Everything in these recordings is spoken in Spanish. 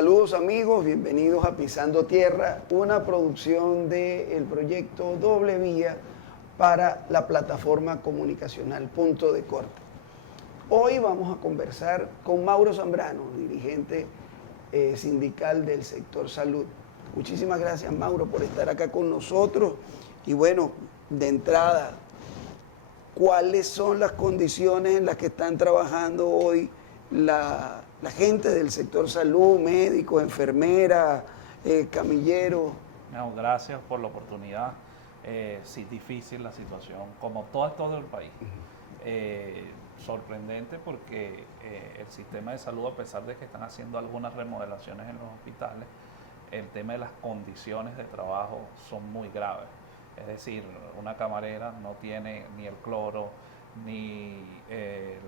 Saludos amigos, bienvenidos a Pisando Tierra, una producción del proyecto Doble Vía para la plataforma comunicacional Punto de Corte. Hoy vamos a conversar con Mauro Zambrano, dirigente sindical del sector salud. Muchísimas gracias, Mauro, por estar acá con nosotros. Y bueno, de entrada, ¿cuáles son las condiciones en las que están trabajando hoy la gente del sector salud, médicos, enfermeras, camilleros? No, gracias por la oportunidad. Sí, difícil la situación, como todo el país. Sorprendente porque el sistema de salud, a pesar de que están haciendo algunas remodelaciones en los hospitales, el tema de las condiciones de trabajo son muy graves. Es decir, una camarera no tiene ni el cloro, ni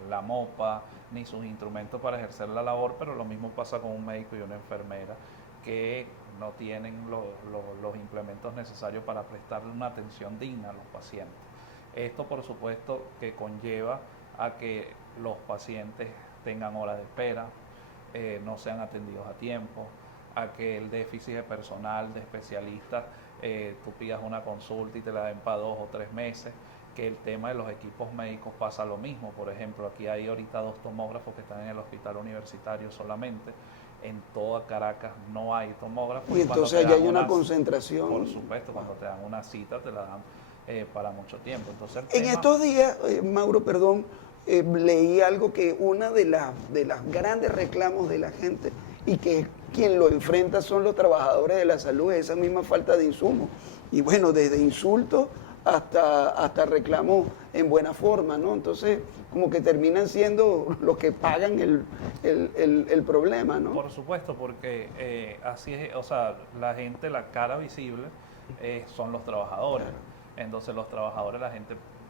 la mopa, ni sus instrumentos para ejercer la labor, pero lo mismo pasa con un médico y una enfermera que no tienen los implementos necesarios para prestarle una atención digna a los pacientes. Esto, por supuesto, que conlleva a que los pacientes tengan horas de espera, no sean atendidos a tiempo, a que el déficit de personal, de especialistas, tú pidas una consulta y te la den para 2 o 3 meses, que el tema de los equipos médicos pasa lo mismo. Por ejemplo, aquí hay ahorita 2 tomógrafos que están en el hospital universitario solamente. En toda Caracas no hay tomógrafos. Y entonces allá hay una concentración. Por supuesto, cuando te dan una cita te la dan para mucho tiempo. Entonces, en estos días, Mauro, perdón, leí algo que una de las grandes reclamos de la gente y que quien lo enfrenta son los trabajadores de la salud, esa misma falta de insumos. Y bueno, desde insultos hasta reclamos en buena forma, ¿no? Entonces, como que terminan siendo los que pagan el problema, ¿no? Por supuesto, porque así es, o sea, la gente, la cara visible son los trabajadores. Entonces los trabajadores,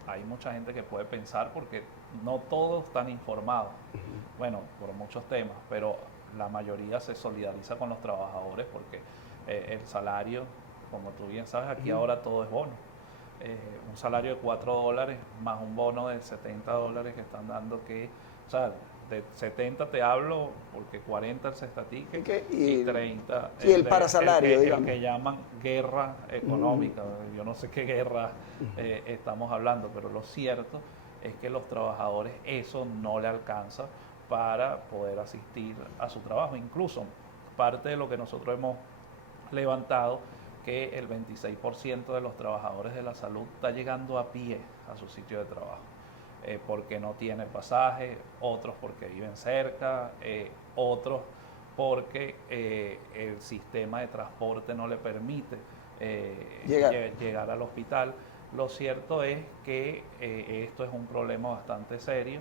hay mucha gente que puede pensar porque no todos están informados, bueno, por muchos temas, pero la mayoría se solidariza con los trabajadores porque el salario, como tú bien sabes, aquí ahora todo es bono. Un salario de $4 más un bono de $70 que están dando que, o sea, de 70 te hablo porque 40 el cestatique y 30 el parasalario, el que llaman guerra económica. Yo no sé qué guerra estamos hablando, pero lo cierto es que los trabajadores eso no le alcanza para poder asistir a su trabajo. Incluso parte de lo que nosotros hemos levantado, que el 26% de los trabajadores de la salud está llegando a pie a su sitio de trabajo. Porque no tiene pasaje, otros porque viven cerca, otros porque el sistema de transporte no le permite llegar al hospital. Lo cierto es que esto es un problema bastante serio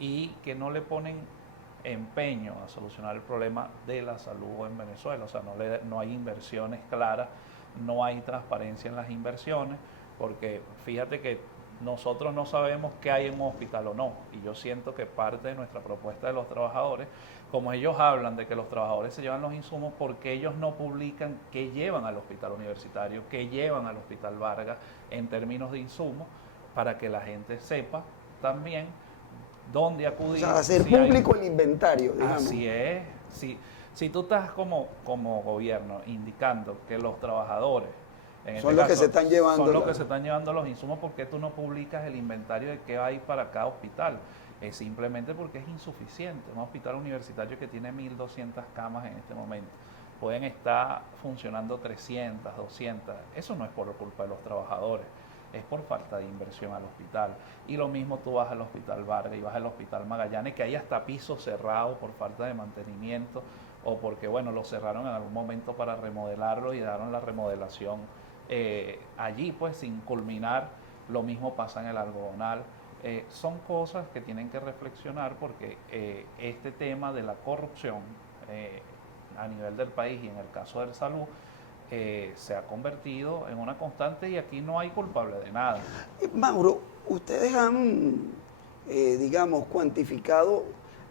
y que no le ponen empeño a solucionar el problema de la salud en Venezuela. O sea, no hay inversiones claras, no hay transparencia en las inversiones, porque fíjate que nosotros no sabemos qué hay en un hospital o no, y yo siento que parte de nuestra propuesta de los trabajadores, como ellos hablan de que los trabajadores se llevan los insumos, porque ellos no publican qué llevan al hospital universitario, qué llevan al hospital Vargas en términos de insumos, para que la gente sepa también dónde acudir. O sea, hacer público el inventario, digamos. Así es. Si tú estás como gobierno indicando que los trabajadores son los que se están llevando. Son los que se están llevando los insumos. ¿Por qué tú no publicas el inventario de qué hay para cada hospital? Es simplemente porque es insuficiente. Un hospital universitario que tiene 1.200 camas en este momento, pueden estar funcionando 300, 200. Eso no es por culpa de los trabajadores, es por falta de inversión al hospital. Y lo mismo tú vas al hospital Vargas y vas al hospital Magallanes, que hay hasta pisos cerrados por falta de mantenimiento o porque, bueno, lo cerraron en algún momento para remodelarlo y daron la remodelación allí, pues, sin culminar. Lo mismo pasa en el Algodonal. Son cosas que tienen que reflexionar porque este tema de la corrupción a nivel del país y en el caso de salud se ha convertido en una constante y aquí no hay culpable de nada. Mauro, ustedes han, digamos, cuantificado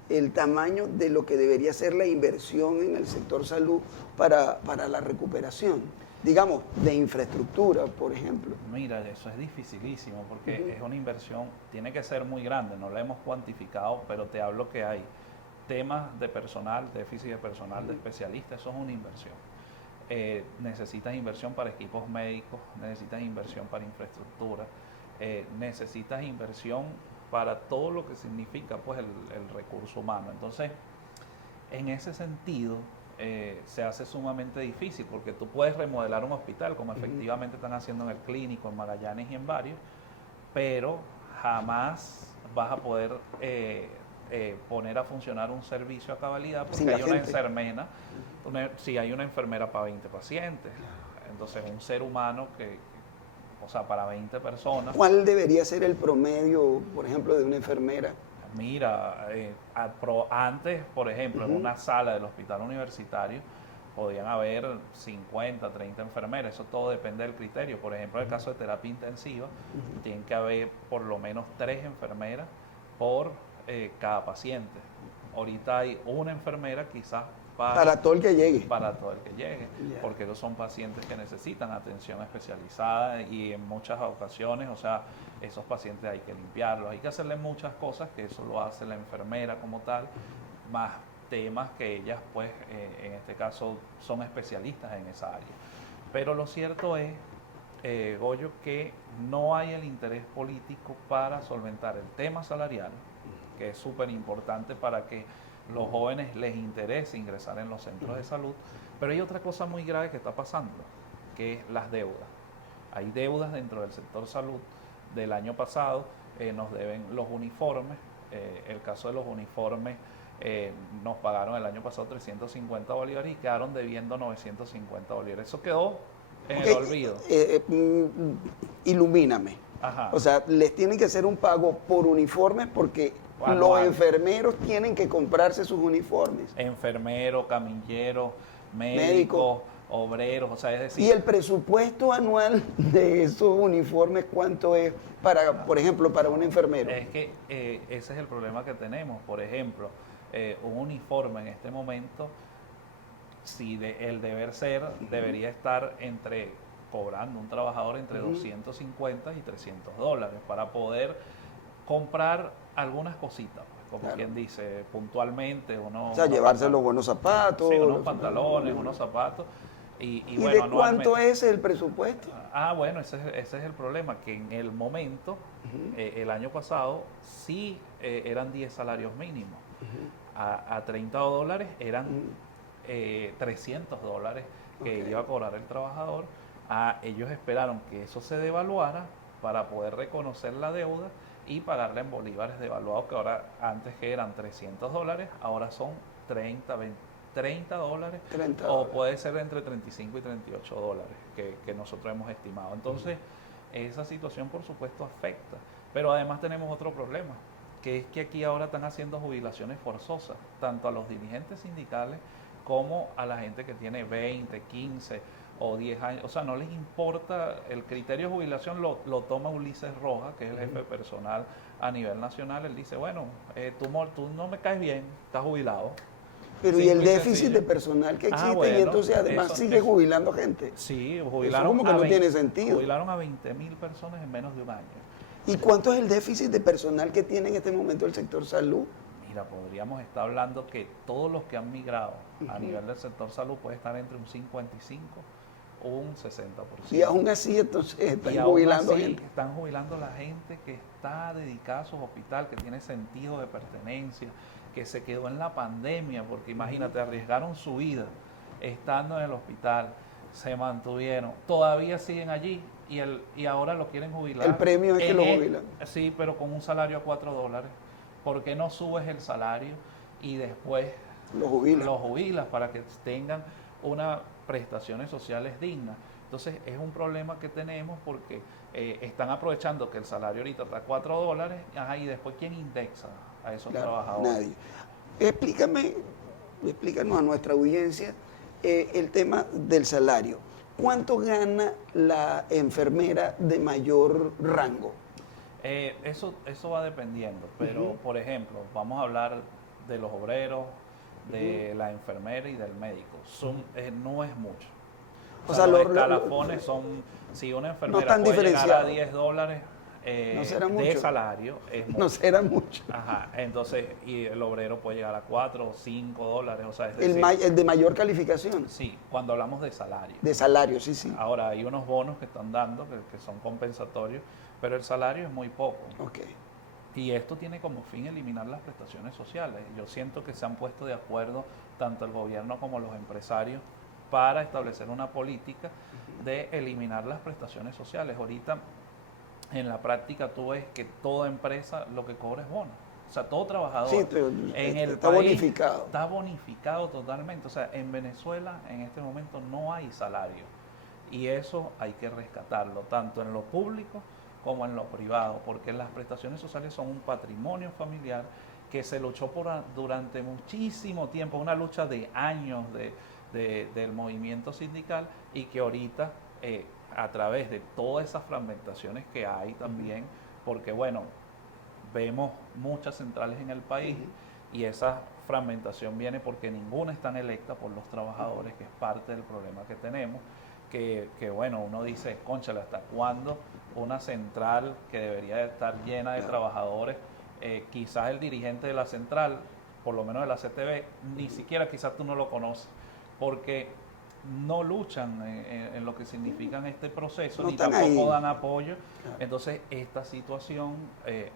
el tamaño de lo que debería ser la inversión en el sector salud para la recuperación, digamos, de infraestructura, por ejemplo. Mira, eso es dificilísimo porque es una inversión, tiene que ser muy grande, no la hemos cuantificado, pero te hablo que hay temas de personal, déficit de personal, de especialistas, eso es una inversión. Necesitas inversión para equipos médicos, necesitas inversión para infraestructura, necesitas inversión para todo lo que significa pues el recurso humano. Entonces, en ese sentido, se hace sumamente difícil porque tú puedes remodelar un hospital, como efectivamente están haciendo en el Clínico, en Magallanes y en varios, pero jamás vas a poder poner a funcionar un servicio a cabalidad porque hay una enfermera, si hay una enfermera para 20 pacientes. Entonces, un ser humano o sea, para 20 personas. ¿Cuál debería ser el promedio, por ejemplo, de una enfermera? Mira, antes, por ejemplo, en una sala del hospital universitario podían haber 50, 30 enfermeras, eso todo depende del criterio. Por ejemplo, en el caso de terapia intensiva, tienen que haber por lo menos 3 enfermeras por cada paciente. Ahorita hay una enfermera quizás para todo el que llegue. Para todo el que llegue, porque esos son pacientes que necesitan atención especializada y en muchas ocasiones, o sea, esos pacientes hay que limpiarlos, hay que hacerle muchas cosas, que eso lo hace la enfermera como tal, más temas que ellas, pues, en este caso, son especialistas en esa área. Pero lo cierto es, Goyo, que no hay el interés político para solventar el tema salarial, que es súper importante para que los jóvenes les interese ingresar en los centros de salud, pero hay otra cosa muy grave que está pasando, que es las deudas. Hay deudas dentro del sector salud. Del año pasado nos deben los uniformes, el caso de los uniformes, nos pagaron el año pasado 350 bolívares y quedaron debiendo 950 bolívares. Eso quedó en el olvido. Ilumíname. Ajá. O sea, les tienen que hacer un pago por uniformes porque los enfermeros tienen que comprarse sus uniformes. Enfermeros, camilleros, médicos, obreros, o sea, es decir... ¿Y el presupuesto anual de esos uniformes cuánto es, para, por ejemplo, para un enfermero? Es que ese es el problema que tenemos. Por ejemplo, un uniforme en este momento, si el deber ser, debería estar cobrando un trabajador entre 250 y 300 dólares para poder comprar algunas cositas, pues, como quien dice, puntualmente. O sea, llevarse los buenos zapatos. Sí, unos pantalones, unos zapatos. ¿Y bueno, de cuánto es el presupuesto? Bueno, ese es el problema, que en el momento, el año pasado, sí eran 10 salarios mínimos. A 30 dólares eran 300 dólares que iba a cobrar el trabajador. Ellos esperaron que eso se devaluara para poder reconocer la deuda y pagarla en bolívares devaluados, que ahora, antes que eran 300 dólares, ahora son 30 dólares, o puede ser entre 35 y 38 dólares que nosotros hemos estimado. Entonces, esa situación por supuesto afecta, pero además tenemos otro problema, que es que aquí ahora están haciendo jubilaciones forzosas, tanto a los dirigentes sindicales como a la gente que tiene 20, 15 o 10 años. O sea, no les importa, el criterio de jubilación lo toma Ulises Rojas, que es el jefe de personal a nivel nacional. Él dice, bueno, tú no me caes bien, estás jubilado. Pero ¿y el déficit de personal que existe? Bueno, y entonces además sigue jubilando gente. Sí, jubilaron, eso como que no tiene sentido. Jubilaron a 20.000 personas en menos de un año. ¿Y cuánto es el déficit de personal que tiene en este momento el sector salud? Mira, podríamos estar hablando que todos los que han migrado a nivel del sector salud puede estar entre un 55 o un 60%. Y aún así entonces están jubilando gente. Están jubilando la gente que está dedicada a su hospital, que tiene sentido de pertenencia, que se quedó en la pandemia, porque imagínate, arriesgaron su vida estando en el hospital, se mantuvieron, todavía siguen allí y ahora lo quieren jubilar. El premio es que lo jubilan. Sí, pero con un salario a 4 dólares. ¿Por qué no subes el salario y después lo jubilas para que tengan unas prestaciones sociales dignas? Entonces es un problema que tenemos porque están aprovechando que el salario ahorita está a 4 dólares, y después ¿quién indexa a esos trabajadores? Nadie. Explícanos a nuestra audiencia el tema del salario. ¿Cuánto gana la enfermera de mayor rango? Eso va dependiendo, pero por ejemplo, vamos a hablar de los obreros, de la enfermera y del médico. No es mucho. O sea, los escalafones son, si una enfermera puede llegar a 10 dólares, No será de mucho. salario es mucho. No será mucho. Ajá, entonces, y el obrero puede llegar a 4 o 5 dólares, o sea, es El, decir, el de mayor calificación. sí, cuando hablamos de salario. De salario, sí, sí. Ahora, hay unos bonos que están dando que son compensatorios, pero el salario es muy poco. Ok. Y esto tiene como fin eliminar las prestaciones sociales. Yo siento que se han puesto de acuerdo tanto el gobierno como los empresarios para establecer una política de eliminar las prestaciones sociales. Ahorita, en la práctica, tú ves que toda empresa lo que cobra es bono. O sea, todo trabajador Sí, en el está país bonificado. está bonificado totalmente. O sea, en Venezuela en este momento no hay salario. Y eso hay que rescatarlo, tanto en lo público como en lo privado, porque las prestaciones sociales son un patrimonio familiar que se luchó durante muchísimo tiempo, una lucha de años del movimiento sindical, y que ahorita, a través de todas esas fragmentaciones que hay también, porque bueno, vemos muchas centrales en el país y esa fragmentación viene porque ninguna está electa por los trabajadores, que es parte del problema que tenemos. Que bueno, uno dice, cónchale, ¿hasta cuándo una central que debería de estar llena de trabajadores, quizás el dirigente de la central, por lo menos de la CTV, ni siquiera quizás tú no lo conoces, porque no luchan en lo que significa este proceso, No ni están tampoco ahí. dan apoyo? Entonces, esta situación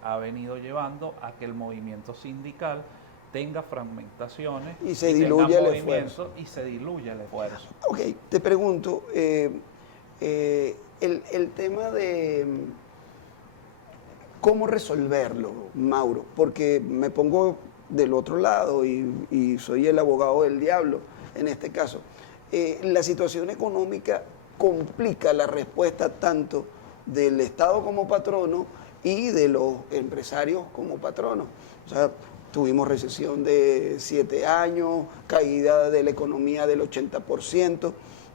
ha venido llevando a que el movimiento sindical tenga fragmentaciones Y se tenga diluye el movimiento esfuerzo. y se diluye el esfuerzo. Ok, te pregunto, el tema de cómo resolverlo, Mauro, porque me pongo del otro lado y soy el abogado del diablo en este caso. La situación económica complica la respuesta tanto del Estado como patrono y de los empresarios como patronos. O sea, tuvimos recesión de 7 años, caída de la economía del 80%.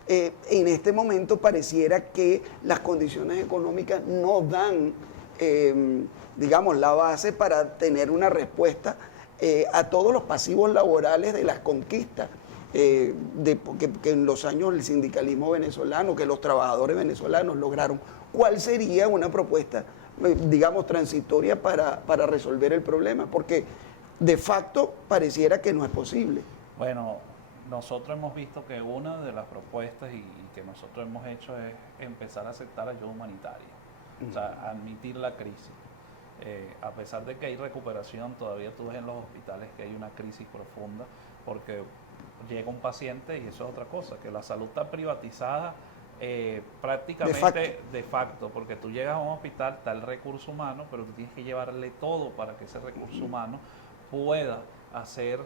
En este momento pareciera que las condiciones económicas no dan, digamos, la base para tener una respuesta a todos los pasivos laborales de las conquistas que en los años el sindicalismo venezolano, que los trabajadores venezolanos lograron. ¿Cuál sería una propuesta, digamos, transitoria para resolver el problema? Porque de facto pareciera que no es posible. Bueno, nosotros hemos visto que una de las propuestas y que nosotros hemos hecho es empezar a aceptar ayuda humanitaria, o sea, admitir la crisis. A pesar de que hay recuperación, todavía tú ves en los hospitales que hay una crisis profunda, porque llega un paciente, y eso es otra cosa, que la salud está privatizada prácticamente de facto, porque tú llegas a un hospital, está el recurso humano, pero tú tienes que llevarle todo para que ese recurso humano pueda hacer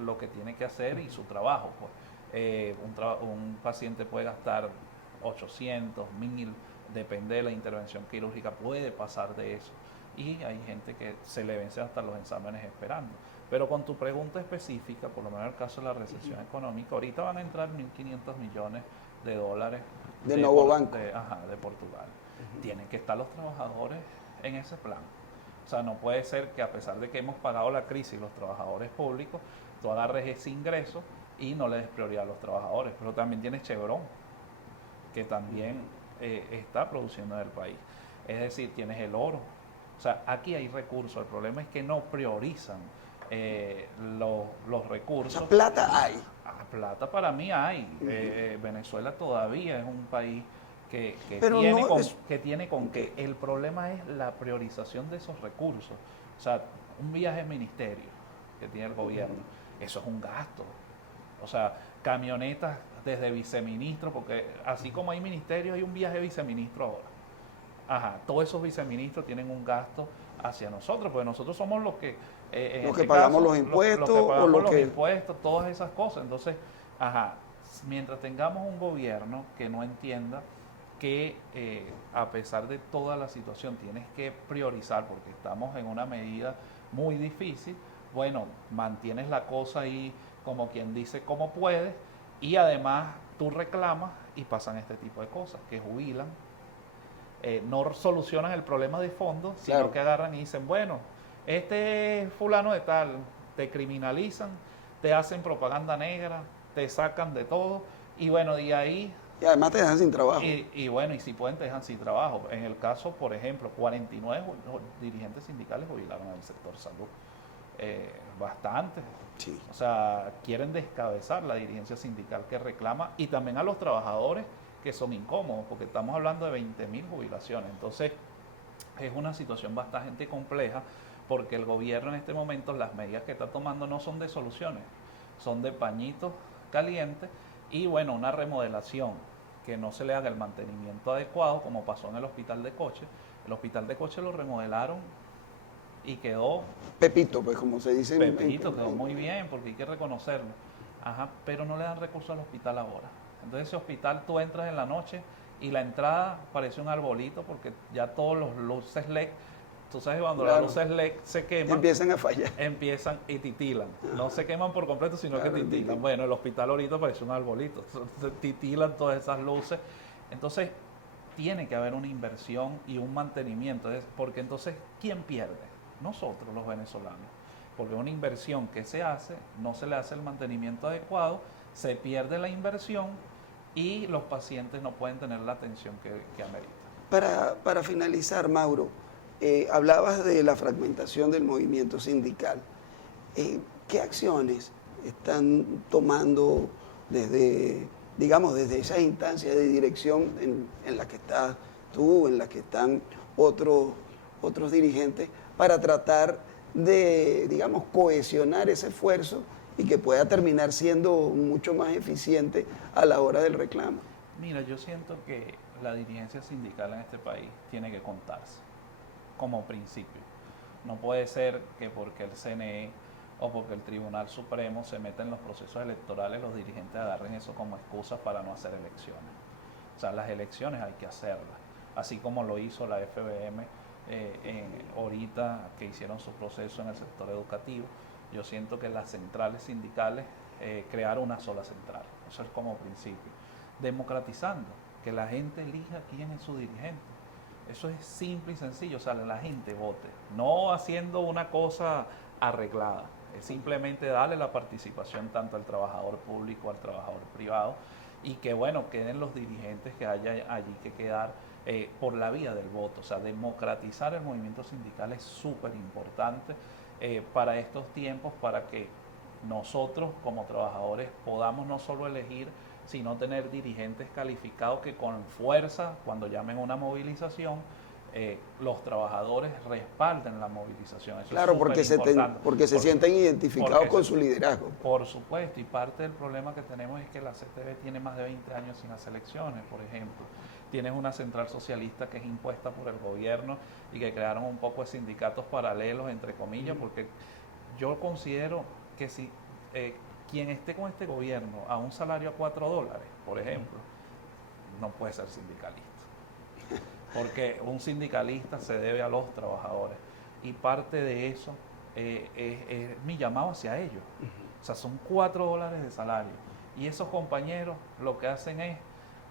lo que tiene que hacer y su trabajo. Pues. Un paciente puede gastar 800, 1000, depende de la intervención quirúrgica, puede pasar de eso. Y hay gente que se le vence hasta los exámenes esperando. Pero con tu pregunta específica, por lo menos en el caso de la recesión económica, ahorita van a entrar 1.500 millones de dólares del nuevo banco de Portugal. Tienen que estar los trabajadores en ese plan. O sea, no puede ser que a pesar de que hemos pagado la crisis los trabajadores públicos, tú agarres ese ingreso y no le des prioridad a los trabajadores. Pero también tienes Chevron, que también está produciendo en el país. Es decir, tienes el oro. O sea, aquí hay recursos. El problema es que no priorizan los recursos. La plata hay. Plata para mí hay. Venezuela todavía es un país que tiene con qué. El problema es la priorización de esos recursos. O sea, un viaje ministerio que tiene el gobierno, eso es un gasto. O sea, camionetas desde viceministro, porque así como hay ministerios, hay un viaje viceministro ahora. Ajá, todos esos viceministros tienen un gasto hacia nosotros, porque nosotros somos los que pagamos los impuestos, los impuestos, todas esas cosas. Entonces, mientras tengamos un gobierno que no entienda que a pesar de toda la situación tienes que priorizar, porque estamos en una medida muy difícil, bueno, mantienes la cosa ahí como quien dice como puedes, y además tú reclamas y pasan este tipo de cosas, que jubilan, no solucionan el problema de fondo, sino que agarran y dicen, bueno, este es fulano de tal, te criminalizan, te hacen propaganda negra, te sacan de todo, y bueno, de ahí Y además te dejan sin trabajo. Y bueno, y si pueden te dejan sin trabajo. En el caso, por ejemplo, 49 dirigentes sindicales jubilaron en el sector salud. Bastante. Sí. O sea, quieren descabezar la dirigencia sindical que reclama y también a los trabajadores que son incómodos, porque estamos hablando de 20.000 jubilaciones. Entonces, es una situación bastante compleja porque el gobierno en este momento, las medidas que está tomando no son de soluciones, son de pañitos calientes y bueno, una remodelación que no se le haga el mantenimiento adecuado, como pasó en el hospital de Coche. El hospital de Coche lo remodelaron y quedó Pepito, pues como se dice. Pepito, quedó muy bien, porque hay que reconocerlo. Ajá, pero no le dan recursos al hospital ahora. Entonces ese hospital tú entras en la noche y la entrada parece un arbolito porque ya todos los luces LED, tú sabes cuando Claro. las luces LED se queman, Empiezan a fallar. empiezan y titilan. No se queman por completo, sino que titilan. Bueno, el hospital ahorita parece un arbolito, se titilan todas esas luces. Entonces tiene que haber una inversión y un mantenimiento, porque entonces, ¿quién pierde? Nosotros los venezolanos, porque una inversión que se hace, no se le hace el mantenimiento adecuado, se pierde la inversión y los pacientes no pueden tener la atención que ameritan. Para finalizar, Mauro, hablabas de la fragmentación del movimiento sindical. ¿Qué acciones están tomando desde, digamos, desde esas instancias de dirección en la que estás tú, en la que están otros dirigentes, para tratar de, digamos, cohesionar ese esfuerzo y que pueda terminar siendo mucho más eficiente a la hora del reclamo? Mira, yo siento que la dirigencia sindical en este país tiene que contarse como principio. No puede ser que porque el CNE o porque el Tribunal Supremo se meta en los procesos electorales, los dirigentes agarren eso como excusa para no hacer elecciones. O sea, las elecciones hay que hacerlas, así como lo hizo la FBM ahorita que hicieron su proceso en el sector educativo. Yo siento que las centrales sindicales crearon una sola central, eso es como principio. Democratizando, que la gente elija quién es su dirigente. Eso es simple y sencillo, o sea, la gente vote, no haciendo una cosa arreglada, es simplemente darle la participación tanto al trabajador público, al trabajador privado, y que bueno, queden los dirigentes que haya allí que quedar por la vía del voto. O sea, democratizar el movimiento sindical es súper importante para estos tiempos, para que nosotros como trabajadores podamos no solo elegir, sino tener dirigentes calificados que con fuerza, cuando llamen una movilización, los trabajadores respalden la movilización. Eso claro, es porque se sienten identificados con su liderazgo. Por supuesto, y parte del problema que tenemos es que la CTV tiene más de 20 años sin las elecciones, por ejemplo. Tienes una central socialista que es impuesta por el gobierno y que crearon un poco de sindicatos paralelos, entre comillas, porque yo considero que si quien esté con este gobierno a un salario a $4, por ejemplo, no puede ser sindicalista. Porque un sindicalista se debe a los trabajadores. Y parte de eso es mi llamado hacia ellos. O sea, son $4 de salario. Y esos compañeros lo que hacen es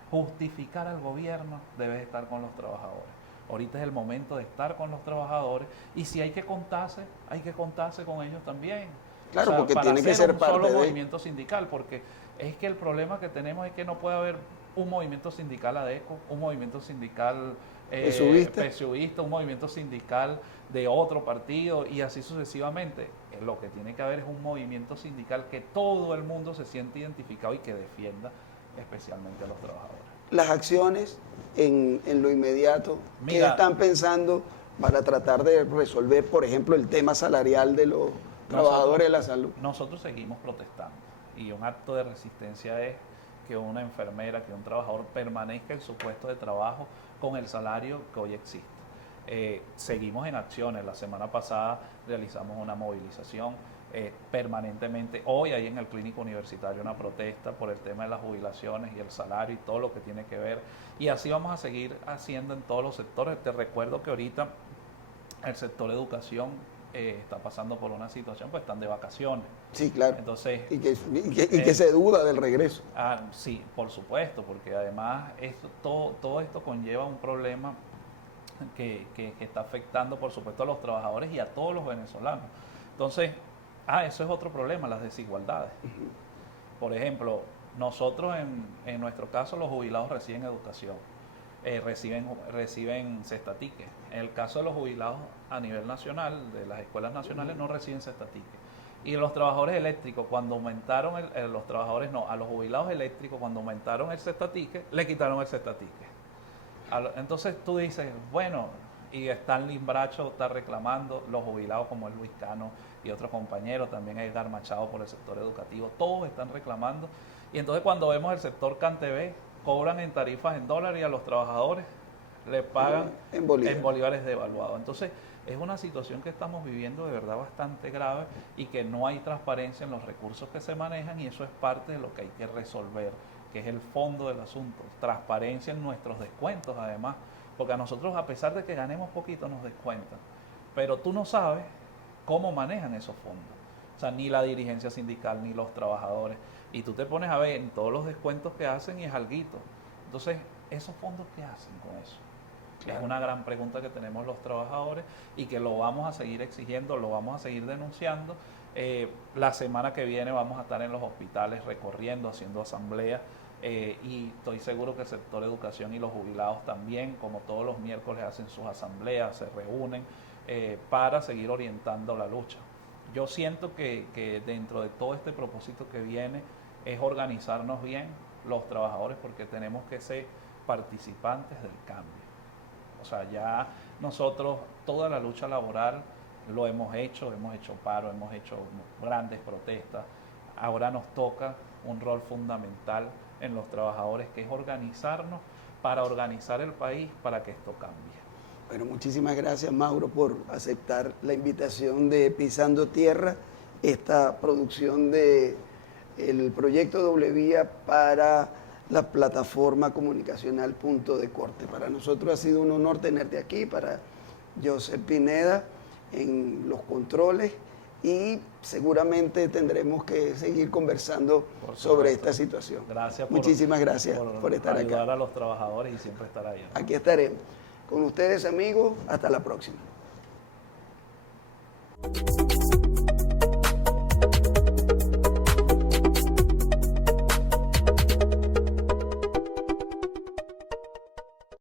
justificar al gobierno, debe estar con los trabajadores. Ahorita es el momento de estar con los trabajadores y si hay que contarse con ellos también. Claro, o sea, porque para tiene que ser un parte solo de movimiento sindical, porque es que el problema que tenemos es que no puede haber un movimiento sindical ADECO, un movimiento sindical PSUista, un movimiento sindical de otro partido y así sucesivamente. Lo que tiene que haber es un movimiento sindical que todo el mundo se siente identificado y que defienda especialmente a los trabajadores. Las acciones en lo inmediato, ¿qué Mira, están pensando para tratar de resolver, por ejemplo, el tema salarial de los trabajadores de la salud? Nosotros seguimos protestando y un acto de resistencia es que una enfermera, que un trabajador permanezca en su puesto de trabajo con el salario que hoy existe. Seguimos en acciones. La semana pasada realizamos una movilización permanentemente. Hoy hay en el Clínico Universitario una protesta por el tema de las jubilaciones y el salario y todo lo que tiene que ver. Y así vamos a seguir haciendo en todos los sectores. Te recuerdo que ahorita el sector educación está pasando por una situación, pues están de vacaciones. Sí, claro. Entonces, y que se duda del regreso. Sí, por supuesto, porque además todo esto conlleva un problema que está afectando, por supuesto, a los trabajadores y a todos los venezolanos. Entonces, eso es otro problema, las desigualdades. Por ejemplo, Nosotros, en nuestro caso, los jubilados reciben educación, reciben cesta ticket. En el caso de los jubilados a nivel nacional, de las escuelas nacionales, no reciben cesta ticket. Y los trabajadores eléctricos, cuando aumentaron, a los jubilados eléctricos, cuando aumentaron el cesta ticket, le quitaron el cesta ticket. Entonces tú dices, bueno, y Stanley Bracho está reclamando, los jubilados como el Luis Cano y otros compañeros, también Edgar Machado por el sector educativo, todos están reclamando. Y entonces cuando vemos el sector CanTV, cobran en tarifas en dólares y a los trabajadores le pagan en bolívares devaluados. Entonces es una situación que estamos viviendo de verdad bastante grave y que no hay transparencia en los recursos que se manejan, y eso es parte de lo que hay que resolver, que es el fondo del asunto, transparencia en nuestros descuentos además, porque a nosotros, a pesar de que ganemos poquito, nos descuentan, pero tú no sabes cómo manejan esos fondos, o sea, ni la dirigencia sindical ni los trabajadores, y tú te pones a ver en todos los descuentos que hacen y es alguito. Entonces, ¿esos fondos qué hacen con eso? Claro. Es una gran pregunta que tenemos los trabajadores y que lo vamos a seguir exigiendo, lo vamos a seguir denunciando. La semana que viene vamos a estar en los hospitales recorriendo, haciendo asambleas, y estoy seguro que el sector educación y los jubilados también, como todos los miércoles, hacen sus asambleas, se reúnen para seguir orientando la lucha. Yo siento que dentro de todo este propósito que viene es organizarnos bien los trabajadores, porque tenemos que ser participantes del cambio. O sea, ya nosotros toda la lucha laboral lo hemos hecho paro, hemos hecho grandes protestas. Ahora nos toca un rol fundamental en los trabajadores, que es organizarnos para organizar el país para que esto cambie. Bueno, muchísimas gracias, Mauro, por aceptar la invitación de Pisando Tierra, esta producción de el proyecto Doble Vía para la plataforma comunicacional Punto de Corte. Para nosotros ha sido un honor tenerte aquí, para Joseph Pineda en los controles, y seguramente tendremos que seguir conversando sobre esta situación. Gracias. Muchísimas gracias por estar acá. Ayudar a los trabajadores y siempre estar ahí, ¿no? Aquí estaremos. Con ustedes, amigos, hasta la próxima.